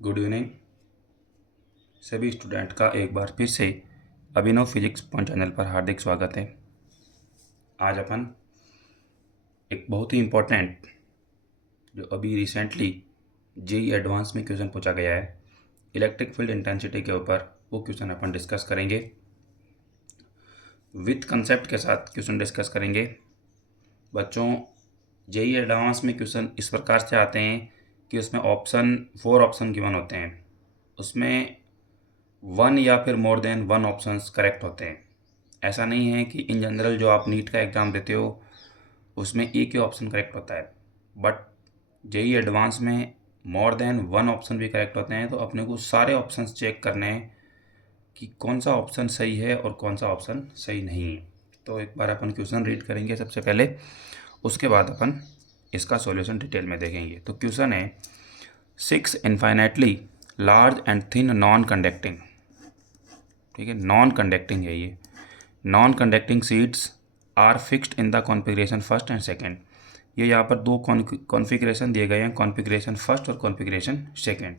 Good evening सभी student का एक बार फिर से अभिनव फिजिक्स पॉइंट चैनल पर हार्दिक स्वागत है। आज अपन एक बहुत ही इम्पोर्टेंट जो अभी रिसेंटली जेई एडवांस में क्वेश्चन पूछा गया है इलेक्ट्रिक फील्ड इंटेंसिटी के ऊपर, वो क्वेश्चन अपन डिस्कस करेंगे। विथ कंसेप्ट के साथ क्वेश्चन डिस्कस करेंगे। बच्चों, जेई एडवांस में क्वेश्चन इस प्रकार से आते हैं कि उसमें 4 ऑप्शन गिवन होते हैं, उसमें 1 या फिर मोर देन 1 ऑप्शंस करेक्ट होते हैं। ऐसा नहीं है कि इन जनरल जो आप नीट का एग्ज़ाम देते हो उसमें एक ही ऑप्शन करेक्ट होता है, बट जेई एडवांस में मोर देन 1 ऑप्शन भी करेक्ट होते हैं। तो अपने को सारे ऑप्शंस चेक करने हैं कि कौन सा ऑप्शन सही है और कौन सा ऑप्शन सही नहीं है। तो एक बार अपन क्वेश्चन रीड करेंगे सबसे पहले, उसके बाद अपन इसका सॉल्यूशन डिटेल में देखेंगे। तो क्वेश्चन है 6 infinitely large and thin non conducting, ठीक है, नॉन कंडक्टिंग है ये, non conducting sheets are fixed in the configuration first and second. ये यहाँ पर दो कॉन्फ़िगरेशन दिए गए हैं, कॉन्फ़िगरेशन फर्स्ट और configuration second,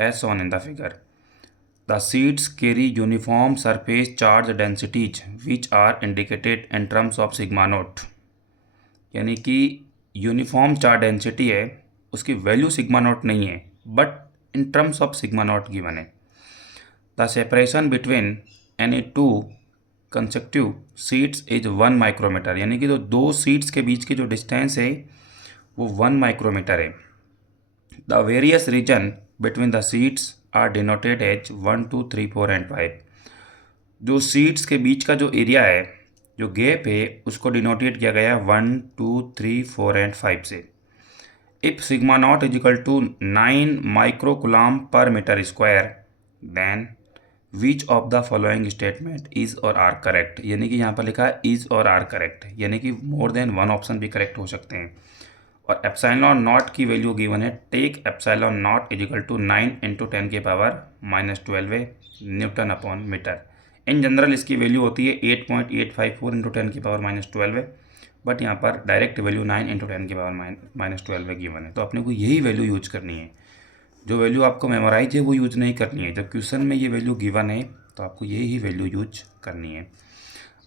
as shown in the figure. The sheets carry uniform surface charge densities which are indicated in terms of sigma naught. यानी कि यूनिफॉर्म चार्ज डेंसिटी है, उसकी वैल्यू सिग्मा नोट नहीं है, but in terms of sigma naught given है। The separation between any two consecutive sheets is 1 micrometre, यानी कि जो दो सीट्स के बीच की जो डिस्टेंस है वो 1 माइक्रोमीटर है। The various region between the sheets are denoted as 1, 2, 3, 4 and 5। जो सीट्स के बीच का जो एरिया है, जो गैप है, उसको डिनोटेट किया गया 1, 2, 3, 4 एंड 5 से। If sigma naught is equal to 9 microcoulomb per metre square, then which of the following statement is or are correct. यानी कि यहाँ पर लिखा है इज और आर करेक्ट, यानी कि मोर देन 1 ऑप्शन भी करेक्ट हो सकते हैं। और एप्सिलॉन नॉट की वैल्यू गिवन है, take epsilon naught is equal to 9 into 10 के power -12 newton upon metre. In general इसकी वैल्यू होती है 8.854 इंटू 10 की पावर -12, बट यहाँ पर डायरेक्ट वैल्यू 9 इंटू 10 की पावर -12 गिवन है। तो अपने को यही वैल्यू यूज करनी है, जो वैल्यू आपको मेमोराइज है वो यूज नहीं करनी है। जब क्वेश्चन में ये वैल्यू गिवन है तो आपको यही वैल्यू यूज करनी है।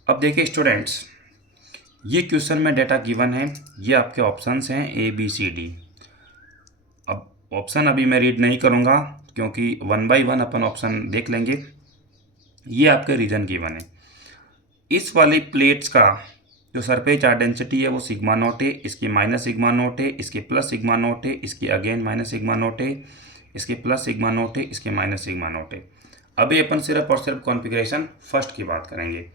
अब देखिए स्टूडेंट्स, ये क्वेश्चन में डेटा गिवन है, ये आपके ऑप्शंस हैं ए बी सी डी। अब ऑप्शन अभी मैं रीड नहीं करूँगा क्योंकि 1 बाई 1 अपन ऑप्शन देख लेंगे। ये आपके रीजन गिवन है। इस वाली प्लेट्स का जो सरफेस चार्ज डेंसिटी है वो सिग्मा नोट है, इसकी माइनस सिग्मा नोट है, इसकी प्लस सिग्मा नोट है, इसकी अगेन माइनस सिग्मा नोट है, इसके प्लस सिग्मा नोट है, इसके माइनस सिग्मा नोट है। अभी अपन सिर्फ और सिर्फ कॉन्फ़िगरेशन फर्स्ट की बात करेंगे।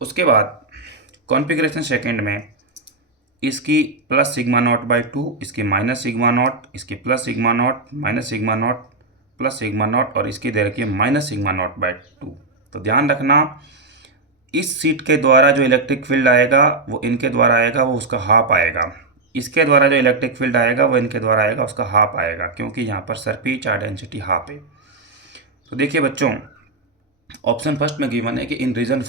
उसके बाद कॉन्फ़िगरेशन सेकंड में इसकी प्लस सिग्मा नॉट बाई 2, इसकी माइनस सिग्मा नॉट, इसकी plus sigma not, minus sigma not, plus sigma not, और इसकी दे रखी है माइनस सिग्मा नॉट बाई 2। तो ध्यान रखना, इस सीट के द्वारा जो इलेक्ट्रिक फील्ड आएगा वो इनके द्वारा आएगा, वो उसका हाफ आएगा। इसके द्वारा जो इलेक्ट्रिक फील्ड आएगा वो इनके द्वारा आएगा, उसका हाफ आएगा, क्योंकि यहाँ पर सरफेस चार्ज डेंसिटी हाफ है। तो देखिए बच्चों, ऑप्शन फर्स्ट में गिवन है कि in region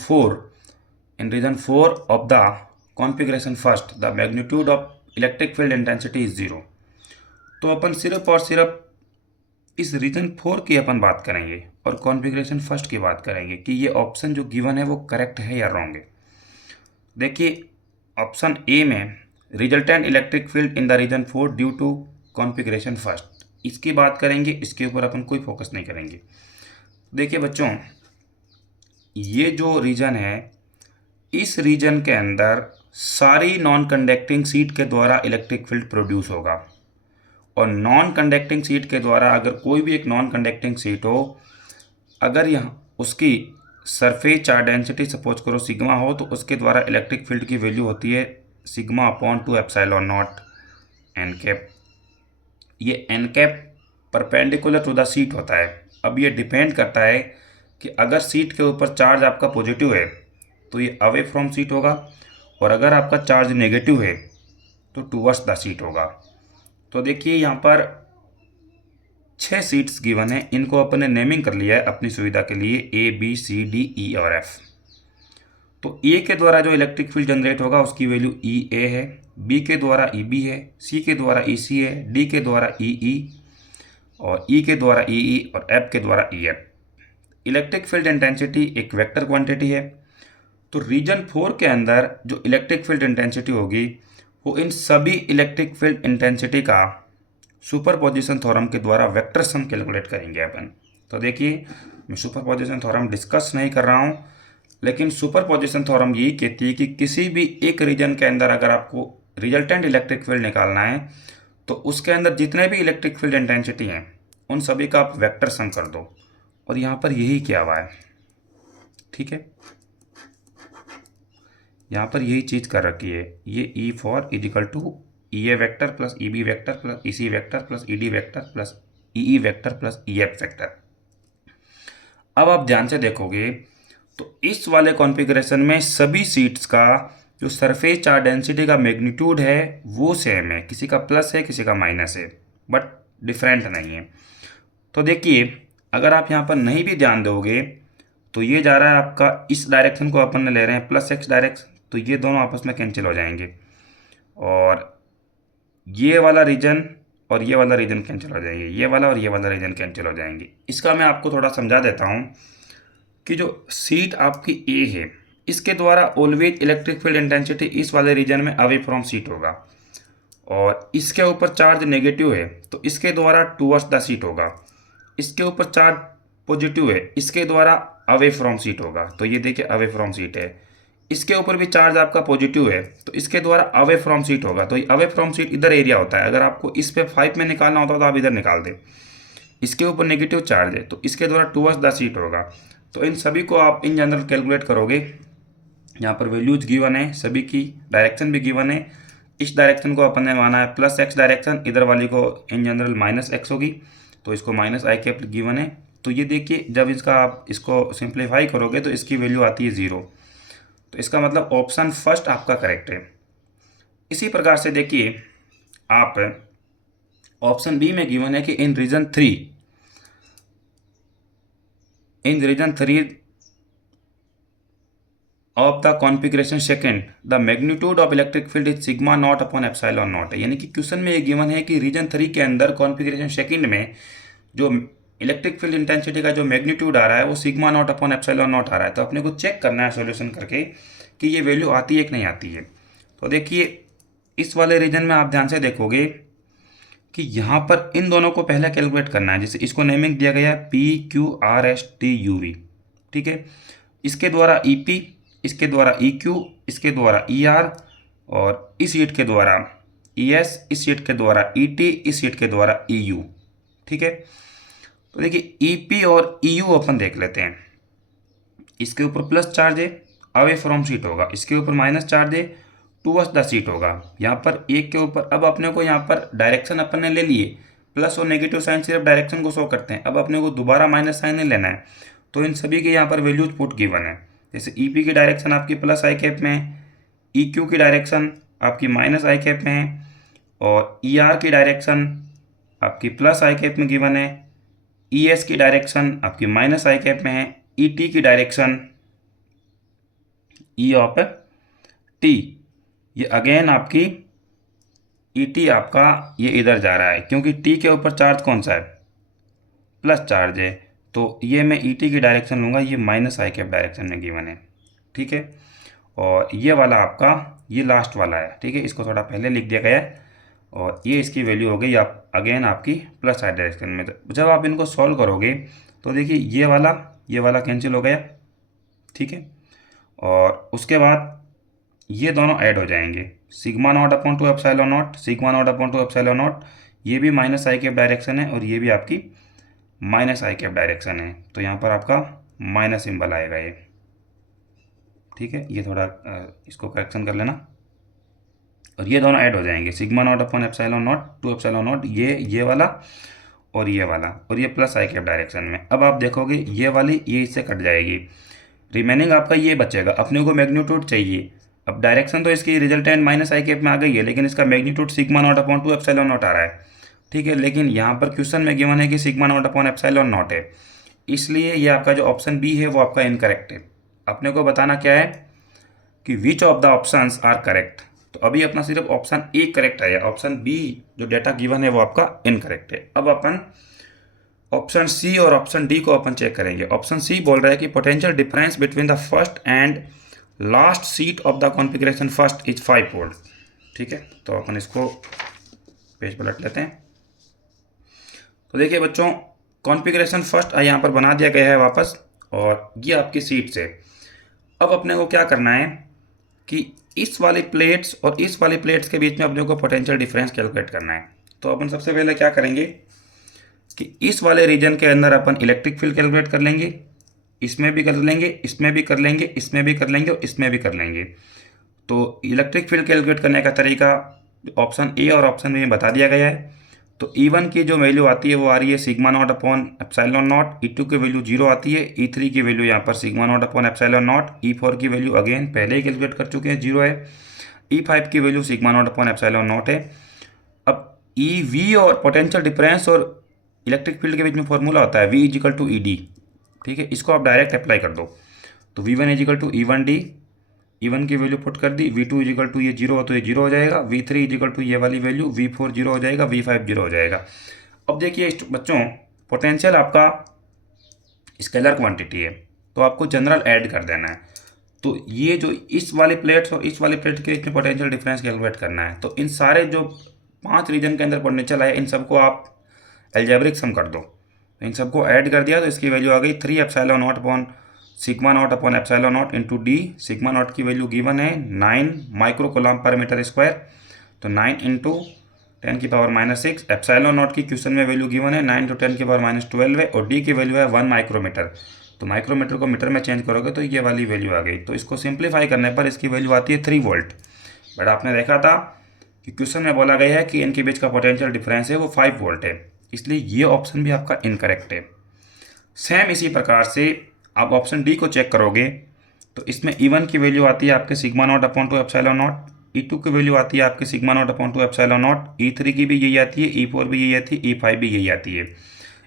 4 of the configuration first the magnitude of electric field intensity is 0। तो अपन सिर्फ और सिर्फ इस रीजन 4 की अपन बात करेंगे और कॉन्फ़िगरेशन फर्स्ट की बात करेंगे कि ये ऑप्शन जो गिवन है वो करेक्ट है या रॉन्ग है। देखिए ऑप्शन ए में resultant electric field in the region 4 due to configuration first, इसकी बात करेंगे, इसके ऊपर अपन कोई फोकस नहीं करेंगे। देखिए बच्चों, ये जो रीजन है, इस रीजन के अंदर सारी नॉन कंडक्टिंग सीट के द्वारा इलेक्ट्रिक फील्ड प्रोड्यूस होगा, और नॉन कंडक्टिंग सीट के द्वारा अगर कोई भी एक नॉन कंडक्टिंग सीट हो, अगर यहाँ उसकी सरफेस चार्ज डेंसिटी सपोज करो सिग्मा हो, तो उसके द्वारा इलेक्ट्रिक फील्ड की वैल्यू होती है sigma upon 2 epsilon naught n cap. ये n cap perpendicular to the sheet होता है। अब ये डिपेंड करता है कि अगर सीट के ऊपर चार्ज आपका पॉजिटिव है तो ये अवे फ्रॉम सीट होगा, और अगर आपका चार्ज नेगेटिव है तो टूवर्ड्स द सीट होगा। तो देखिए यहाँ पर 6 सीट्स गिवन है, इनको अपन ने नेमिंग कर लिया है अपनी सुविधा के लिए, A B C D E और एफ। तो ए के द्वारा जो इलेक्ट्रिक फील्ड जनरेट होगा उसकी वैल्यू ई ए है, बी के द्वारा ई बी है, सी के द्वारा ई सी है, डी के द्वारा ई ई, और ई के द्वारा ई और एफ के द्वारा E F. Electric field intensity एक वेक्टर क्वांटिटी है। तो रीजन 4 के अंदर जो इलेक्ट्रिक फील्ड इंटेंसिटी होगी वो इन सभी इलेक्ट्रिक फील्ड इंटेंसिटी का सुपरपोजिशन थ्योरम के द्वारा वेक्टर सम कैलकुलेट करेंगे अपन। तो देखिए, मैं सुपरपोजिशन थ्योरम डिस्कस नहीं कर रहा हूँ, लेकिन सुपरपोजिशन थ्योरम यही कहती है कि किसी भी एक रीजन के अंदर अगर आपको रिजल्टेंट इलेक्ट्रिक फील्ड निकालना है तो उसके अंदर जितने भी इलेक्ट्रिक फील्ड इंटेंसिटी हैं उन सभी का आप वेक्टर सम कर दो। और यहाँ पर यही किया हुआ है, ठीक है, यहाँ पर यही चीज़ कर रखी है। ये E four is equal to E A vector plus E B vector plus E C vector plus E D vector plus E vector plus E F vector. अब आप ध्यान से देखोगे तो इस वाले कॉन्फ़िगरेशन में सभी सीट्स का जो सरफेस चार्ज डेंसिटी का मैग्नीट्यूड है वो सेम है, किसी का प्लस है किसी का माइनस है, बट डिफरेंट नहीं है। तो देखिए, अगर आप यहाँ पर नहीं भी ध्यान दोगे तो ये जा रहा है आपका, इस डायरेक्शन को अपन ने ले रहे हैं प्लस एक्स डायरेक्शन, तो ये दोनों आपस में कैंसिल हो जाएंगे और ये वाला रीजन और ये वाला रीजन कैंसिल हो जाएंगे, ये वाला और ये वाला रीजन कैंसिल हो जाएंगे। इसका मैं आपको थोड़ा समझा देता हूँ कि जो सीट आपकी ए है इसके द्वारा ऑलवेज इलेक्ट्रिक फील्ड इंटेंसिटी इस वाले रीजन में अवे फ्रॉम सीट होगा, और इसके ऊपर चार्ज नेगेटिव है तो इसके द्वारा टूवर्ड्स द सीट होगा। इसके ऊपर चार्ज पॉजिटिव है, इसके द्वारा अवे फ्रॉम सीट होगा। तो ये देखिए अवे फ्रॉम सीट है। इसके ऊपर भी चार्ज आपका पॉजिटिव है तो इसके द्वारा अवे फ्रॉम सीट होगा। तो अवे फ्रॉम सीट इधर एरिया होता है, अगर आपको इस पे 5 में निकालना होता तो आप इधर निकाल दें। इसके ऊपर नेगेटिव चार्ज है तो इसके द्वारा टूवर्ड्स द सीट होगा। तो इन सभी को आप इन जनरल कैलकुलेट करोगे, यहाँ पर वैल्यूज गिवन है, सभी की डायरेक्शन भी गिवन है। इस डायरेक्शन को अपन ने माना है प्लस एक्स डायरेक्शन, इधर वाली को इन जनरल माइनस एक्स होगी, तो इसको माइनस आई कैप गिवन है। तो ये देखिए, जब इसका आप इसको सिंप्लीफाई करोगे तो इसकी वैल्यू आती है 0। तो इसका मतलब ऑप्शन फर्स्ट आपका करेक्ट है। इसी प्रकार से देखिए, आप ऑप्शन बी में गिवन है कि in region 3 of the configuration second the magnitude of electric field is sigma naught upon epsilon naught है। यानी कि क्वेश्चन में ये गिवन है कि रीजन 3 के अंदर कॉन्फिगरेशन सेकेंड में जो इलेक्ट्रिक फील्ड इंटेंसिटी का जो मैग्नीट्यूड आ रहा है वो sigma naught upon epsilon naught आ रहा है। तो अपने को चेक करना है सॉल्यूशन करके कि ये वैल्यू आती है कि नहीं आती है। तो देखिए, इस वाले रीजन में आप ध्यान से देखोगे कि यहाँ पर इन दोनों को पहले कैलकुलेट करना है। जैसे इसको नेमिंग दिया गया है P Q R S T U V, ठीक है। इसके द्वारा ई पी, इसके द्वारा ई क्यू, इसके द्वारा ई आर, और इस शीट के द्वारा ई एस, इस शीट के द्वारा ई टी, इस शीट के द्वारा ई यू, ठीक है। तो देखिए, ई पी और ई यू अपन देख लेते हैं। इसके ऊपर प्लस चार्ज है, अवे फ्रॉम सीट होगा। इसके ऊपर माइनस चार्ज है, टूवर्ड्स द सीट होगा। यहाँ पर एक के ऊपर, अब अपने को यहाँ पर डायरेक्शन अपन ने ले लिए, प्लस और नेगेटिव साइन सिर्फ डायरेक्शन को शो करते हैं। अब अपने को दोबारा माइनस साइन नहीं लेना है, तो इन सभी के यहाँ पर वैल्यूज पुट गिवन है। जैसे ई पी की डायरेक्शन आपकी प्लस आई कैप में है, ई क्यू की डायरेक्शन आपकी माइनस आई कैप में है, और ई आर की डायरेक्शन आपकी प्लस आई कैप में गिवन है, ई एस की डायरेक्शन आपकी माइनस आई कैप में है, ई टी की डायरेक्शन ई ऑफ टी, ये अगेन आपकी ई टी आपका ये इधर जा रहा है क्योंकि टी के ऊपर चार्ज कौन सा है, प्लस चार्ज है। तो ये मैं ई टी की डायरेक्शन लूँगा, ये माइनस आई कैप डायरेक्शन में गिवन है, ठीक है। और ये वाला आपका ये लास्ट वाला है, ठीक है, इसको थोड़ा पहले लिख दिया गया है, और ये इसकी वैल्यू हो गई आप अगेन आपकी प्लस आई डायरेक्शन में। तो जब आप इनको सॉल्व करोगे तो देखिए ये वाला कैंसिल हो गया, ठीक है। और उसके बाद ये दोनों ऐड हो जाएंगे, sigma naught upon two epsilon not, sigma naught upon two epsilon naught. ये भी माइनस आई कैप डायरेक्शन है और ये भी आपकी माइनस आई कैप डायरेक्शन है। तो यहाँ पर आपका माइनस सिंबल आएगा ये, ठीक है। ये थोड़ा इसको करेक्शन कर लेना, और ये दोनों ऐड हो जाएंगे, sigma naught upon epsilon naught to epsilon naught, ये वाला और ये वाला, और ये प्लस आई कैप डायरेक्शन में। अब आप देखोगे ये वाली ये इससे कट जाएगी, रिमेनिंग आपका ये बचेगा। अपने को मैग्नीट्यूड चाहिए। अब डायरेक्शन तो इसकी रिजल्टेंट माइनस आई कैप में आ गई है, लेकिन इसका magnitude sigma naught upon two epsilon naught आ रहा है, ठीक है। लेकिन यहाँ पर क्वेश्चन में गिवन है कि sigma naught upon epsilon naught है, इसलिए ये आपका जो ऑप्शन बी है वो आपका इनकरेक्ट है। अपने को बताना क्या है कि which of the options are correct. तो अभी अपना सिर्फ ऑप्शन ए करेक्ट है, ऑप्शन बी जो डेटा गिवन है वो आपका इनकरेक्ट है। अब अपन ऑप्शन सी और ऑप्शन डी को अपन चेक करेंगे। ऑप्शन सी बोल रहा है कि potential difference between the first and last seat of the configuration first is 5 volt. ठीक है, तो अपन इसको पेज पलट लेते हैं। तो देखिए बच्चों, कॉन्फ़िगरेशन फर्स्ट यहाँ पर बना दिया गया है वापस, और ये आपकी सीट्स है। अब अपने को क्या करना है कि इस वाली प्लेट्स और इस वाली प्लेट्स के बीच में अपने को पोटेंशियल डिफरेंस कैलकुलेट करना है। तो अपन सबसे पहले क्या करेंगे कि इस वाले रीजन के अंदर अपन इलेक्ट्रिक फील्ड कैलकुलेट कर लेंगे, इसमें भी कर लेंगे, इसमें भी कर लेंगे, इसमें भी कर लेंगे और इसमें भी कर लेंगे। तो इलेक्ट्रिक फील्ड कैलकुलेट करने का तरीका ऑप्शन ए और ऑप्शन बी में बता दिया गया है। तो E1 की जो वैल्यू आती है वो आ रही है sigma naught upon epsilon not, E2 की वैल्यू 0 आती है, E3 की वैल्यू यहाँ पर sigma naught upon epsilon not, E4 की वैल्यू अगेन पहले ही कैलकुलेट कर चुके हैं 0 है, E5 की value sigma naught upon epsilon naught है। अब EV और पोटेंशियल डिफरेंस और इलेक्ट्रिक फील्ड के बीच में फॉर्मूला होता है V इजिकल टू ED। ठीक है, इसको आप डायरेक्ट अप्लाई कर दो। तो V1 is equal to E1D, E1 की वैल्यू पुट कर दी, V2 इजिकल टू ये 0 हो तो ये 0 हो जाएगा, V3 इजिकल टू ये वाली वैल्यू, V4 0 हो जाएगा, V5 0 हो जाएगा। अब देखिए बच्चों, पोटेंशियल आपका स्केलर क्वांटिटी है, तो आपको जनरल ऐड कर देना है। तो ये जो इस वाली प्लेट्स और इस वाली प्लेट के बीच में पोटेंशियल डिफरेंस कैलकुलेट करना है। तो इन सारे जो 5 रीजन के अंदर पोटेंशियल है, इन सबको आप एल्जेब्रिक सम कर दो। तो इन सबको ऐड कर दिया तो इसकी वैल्यू आ गई 3 epsilon not upon sigma naught upon epsilon not into D. Sigma not की वैल्यू गिवन है 9 माइक्रो कूलम्ब पर मीटर स्क्वायर, तो 9 इंटू 10 की पावर -6। एप्सिलॉन नॉट की क्वेश्चन में वैल्यू गिवन है 9 टू 10 की पावर -12 है, और डी की वैल्यू है 1 माइक्रोमीटर। तो माइक्रोमीटर को मीटर में चेंज करोगे तो ये वाली वैल्यू आ गई। तो इसको सिंप्लीफाई करने पर इसकी वैल्यू आती है 3 वोल्ट। बट आपने देखा था कि क्वेश्चन में बोला गया है कि इनके बीच का पोटेंशियल डिफरेंस है वो 5 वोल्ट है, इसलिए ये ऑप्शन भी आपका इनकरेक्ट है। सेम इसी प्रकार से आप ऑप्शन डी को चेक करोगे तो इसमें E1 की वैल्यू आती है आपके sigma naught upon two epsilon not, E2 की वैल्यू आती है आपके sigma naught upon two epsilon not, E3 की भी यही आती है, E4 भी यही आती है, E5 भी यही आती है।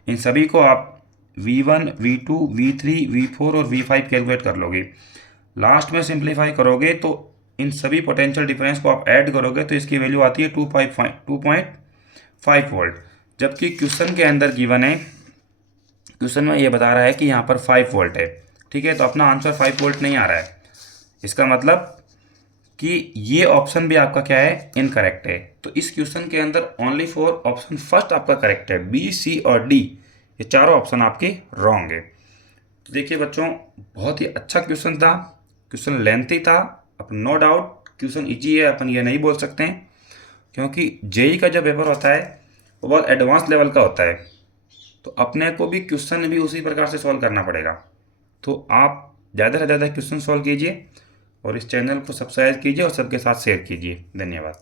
इन सभी को आप V1, V2, V3, V4 और V5 कैलकुलेट कर लोगे। लास्ट में सिंप्लीफाई करोगे तो इन सभी पोटेंशियल डिफरेंस को आप ऐड करोगे तो इसकी वैल्यू आती है 2.5 वोल्ट। जबकि क्वेश्चन के अंदर गिवन है, क्वेश्चन में ये बता रहा है कि यहाँ पर 5 वोल्ट है। ठीक है, तो अपना आंसर 5 वोल्ट नहीं आ रहा है। इसका मतलब कि ये ऑप्शन भी आपका क्या है, इनकरेक्ट है। तो इस क्वेश्चन के अंदर ओनली फॉर ऑप्शन फर्स्ट आपका करेक्ट है, बी, सी और डी ये चारों ऑप्शन आपके रॉन्ग है। तो देखिए बच्चों, बहुत ही अच्छा क्वेश्चन था, क्वेश्चन लेंथी था। अब नो डाउट क्वेश्चन इजी है, अपन ये नहीं बोल सकते हैं, क्योंकि जेई का जो पेपर होता है वो बहुत एडवांस लेवल का होता है। तो अपने को भी क्वेश्चन भी उसी प्रकार से सॉल्व करना पड़ेगा। तो आप ज़्यादा से ज़्यादा क्वेश्चन सॉल्व कीजिए और इस चैनल को सब्सक्राइब कीजिए और सबके साथ शेयर कीजिए। धन्यवाद।